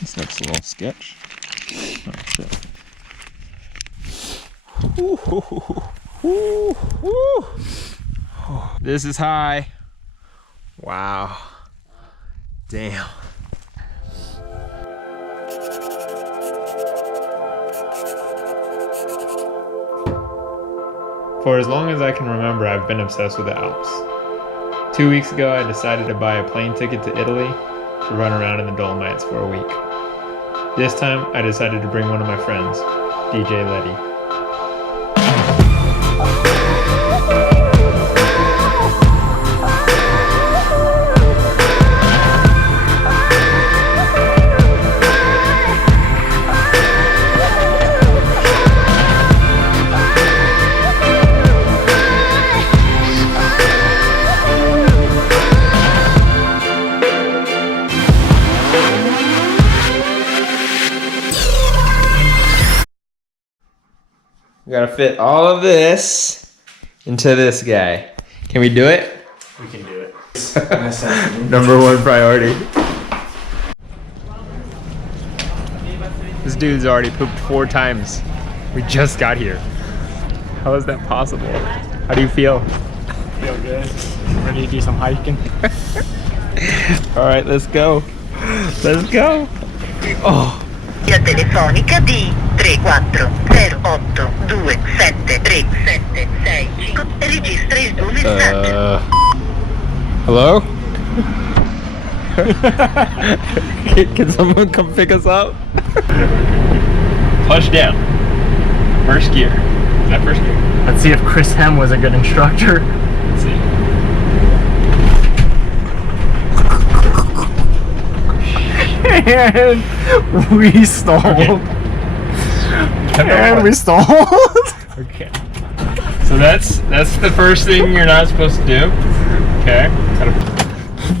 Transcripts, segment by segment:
This looks a little sketch. Oh, shit. This is high. Wow. Damn. For as long as I can remember, I've been obsessed with the Alps. 2 weeks ago, I decided to buy a plane ticket to Italy to run around in the Dolomites for a week. This time, I decided to bring one of my friends, DJ Letty. We gotta fit all of this into this guy. Can we do it? We can do it. Number one priority. This dude's already pooped 4 times. We just got here. How is that possible? How do you feel? Feel good. Ready to do some hiking? All right, let's go. Let's go. Oh. Telefonica di 3408273675 registra il tuo messaggio. Hello? Can someone come pick us up? Touchdown. First gear. Is that first gear? Let's see if Chris Hem was a good instructor. Let's see. And we stalled. Okay. And we stalled. Okay. So that's the first thing you're not supposed to do. Okay.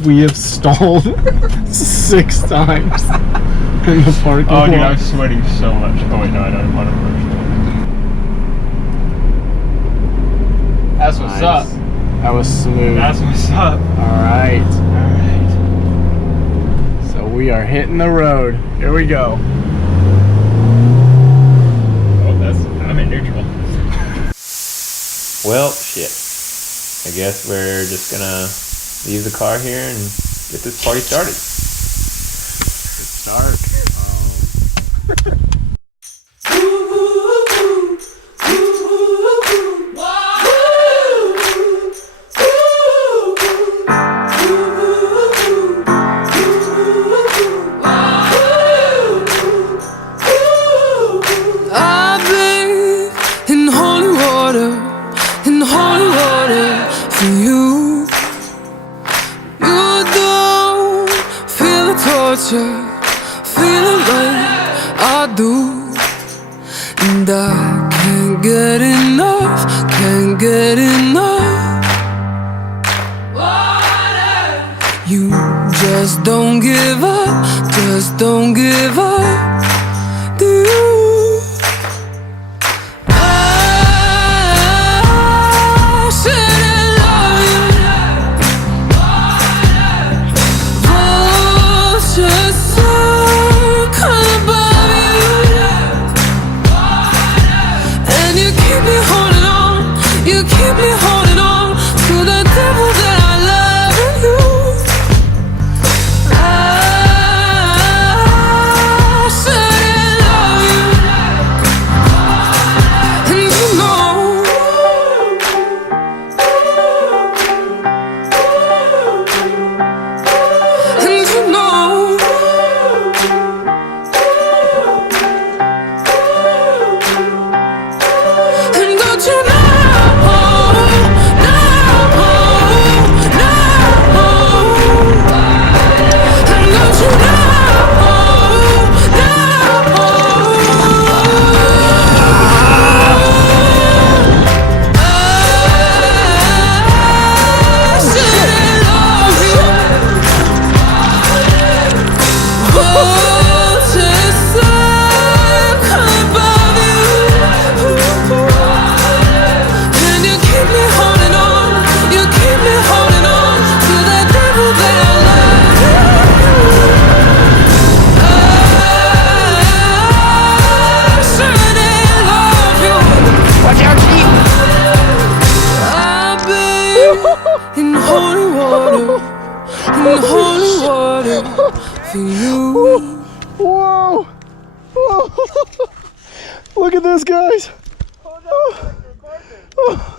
We have stalled 6 times in the parking lot. Oh, dude, I'm sweating so much. Oh wait, no, I don't want to push. That's what's up. That was smooth. That's what's up. Alright. Alright. So we are hitting the road. Here we go. I'm in neutral. Well, shit. I guess we're just gonna leave the car here and get this party started. Good start. Feeling like I do, and I can't get enough, can't get enough. You just don't give up, just don't give up, do you? in holy water for you. Whoa! Whoa! Look at this, guys. Oh.